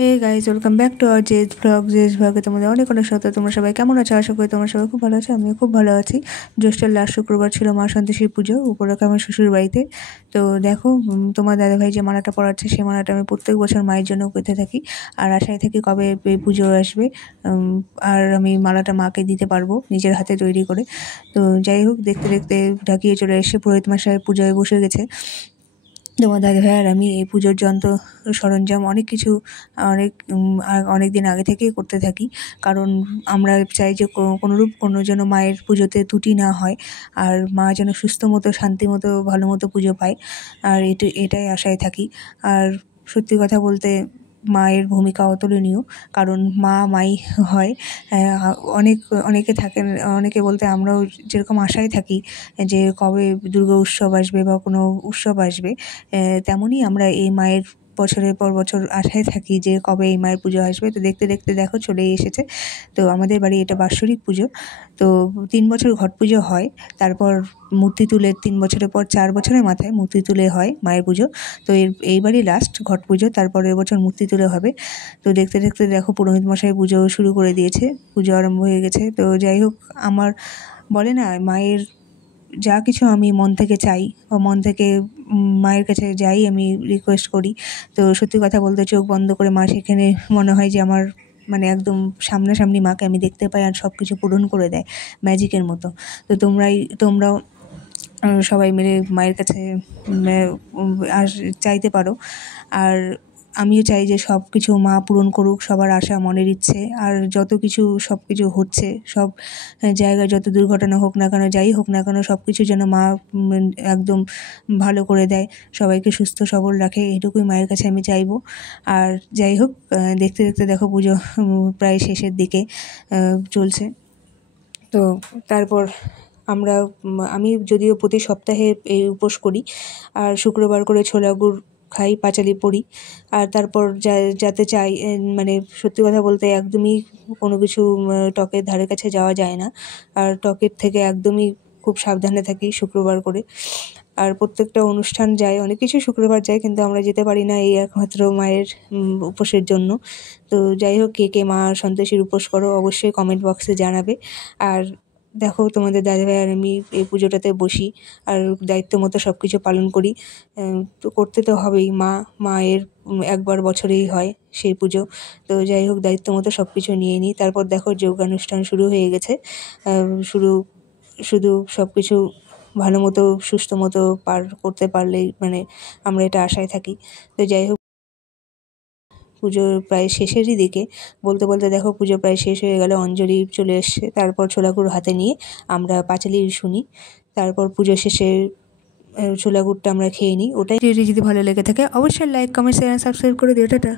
Hey guys, welcome back to our জেজ blog. জেজ ব্লগে তোমাদের অনেক অনেক সাথে। তোমরা সবাই কেমন আছো? আশা করি তোমরা সবাই খুব ভালো আছো। আমিও খুব ভালো আছি। জ্যৈষ্ঠের লাস্ট শুক্রবার ছিল মা সন্তোষীর পুজো উপলক্ষে আমার শ্বশুর বাড়িতে। তো দেখো, তোমার দাদাভাই যে মালাটা পরাচ্ছে সেই মালাটা আমি প্রত্যেক বছর মায়ের জন্য পেতে থাকি, আর আশায় থাকি কবে এই পুজো আসবে আর আমি মালাটা মাকে দিতে পারবো নিজের হাতে তৈরি করে। তো যাই হোক, দেখতে দেখতে ঢাকিয়ে চলে এসে পুরোহিত মশাই পুজোয় বসে গেছে। তোমার দাদাভাই আর আমি এই পুজোর যন্ত্র সরঞ্জাম অনেক কিছু অনেক দিন আগে থেকেই করতে থাকি, কারণ আমরা চাই যে কোনোরূপ কোনো যেন মায়ের পুজোতে ত্রুটি না হয়, আর মা যেন সুস্থ মতো শান্তি মতো ভালো মতো পুজো পায়। আর এটাই আশায় থাকি। আর সত্যি কথা বলতে মায়ের ভূমিকা অতুলনীয়, কারণ মা মাই হয়। অনেকে থাকেন, অনেকে বলতে আমরাও যেরকম আশায় থাকি যে কবে দুর্গা উৎসব আসবে বা কোনো উৎসব আসবে, তেমনই আমরা এই মায়ের বছরের পর বছর আশায় থাকি যে কবে এই মায়ের পুজো আসবে। তো দেখতে দেখতে দেখো চলেই এসেছে। তো আমাদের বাড়ি এটা বাৎসরিক পুজো। তো 3 বছর ঘট পুজো হয়, তারপর মূর্তি তুলে 3 বছরের পর 4 বছরের মাথায় মূর্তি তুলে হয় মায়ের পুজো। তো এইবারই লাস্ট ঘট পুজো, তারপর এবছর মূর্তি তুলে হবে। তো দেখতে দেখতে দেখো পুরোহিত মশাই পুজো শুরু করে দিয়েছে, পুজো আরম্ভ হয়ে গেছে। তো যাই হোক, আমার বলে না, মায়ের যা কিছু আমি মন থেকে চাই বা মন থেকে মায়ের কাছে যাই, আমি রিকোয়েস্ট করি। তো সত্যি কথা বলতে চোখ বন্ধ করে মা সেখানে মনে হয় যে আমার মানে একদম সামনাসামনি মাকে আমি দেখতে পাই, আর সব কিছু পূরণ করে দেয় ম্যাজিকের মতো। তো তোমরাও সবাই মিলে মায়ের কাছে চাইতে পারো। আর আমিও চাই যে সব কিছু মা পূরণ করুক, সবার আশা মনের ইচ্ছে। আর যত কিছু সব কিছু হচ্ছে, সব জায়গায় যত দুর্ঘটনা হোক না কেন, যাই হোক না কেন, সব কিছু যেন মা একদম ভালো করে দেয়, সবাইকে সুস্থ সবল রাখে, এটুকুই মায়ের কাছে আমি চাইবো। আর যাই হোক, দেখতে দেখতে দেখো পুজো প্রায় শেষের দিকে চলছে। তো তারপর আমি যদিও প্রতি সপ্তাহে এই উপোস করি, আর শুক্রবার করে ছোলা গুড় খাই, পাঁচালি পড়ি। আর তারপর যাতে চাই, মানে সত্যি কথা বলতে একদমই কোনো কিছু টকের ধারে কাছে যাওয়া যায় না, আর টকের থেকে একদমই খুব সাবধানে থাকি শুক্রবার করে। আর প্রত্যেকটা অনুষ্ঠান যাই, অনেক কিছু শুক্রবার যাই, কিন্তু আমরা যেতে পারি না এই একমাত্র মায়ের উপোসের জন্য। তো যাই হোক, কে কে মা সন্তোষীর উপোস করো অবশ্যই কমেন্ট বক্সে জানাবে। আর দেখো, তোমাদের দাদাভাই আর আমি এই পুজোটাতে বসি, আর দায়িত্ব মতো সব কিছু পালন করি। তো করতে তো হবেই, মায়ের একবার বছরেই হয় সেই পুজো। তো যাই হোক, দায়িত্ব মতো সব কিছু নিয়ে নিই। তারপর দেখো যোগানুষ্ঠান শুরু হয়ে গেছে। শুধু সব কিছু ভালো মতো সুস্থ মতো পার করতে পারলেই, মানে আমরা এটা আশায় থাকি। তো যাই হোক, পুজোর প্রায় শেষেরই দিকে, বলতে বলতে দেখো পুজো প্রায় শেষ হয়ে গেল, অঞ্জলি চলে এসছে। তারপর ছোলাগুড় হাতে নিয়ে আমরা পাঁচালি শুনি। তারপর পুজো শেষে ছোলাগুড়টা আমরা খেয়ে নিই। ওটাই যদি ভালো লেগে থাকে অবশ্যই লাইক, কমেন্ট, শেয়ার, সাবস্ক্রাইব করে দিও। টাটা।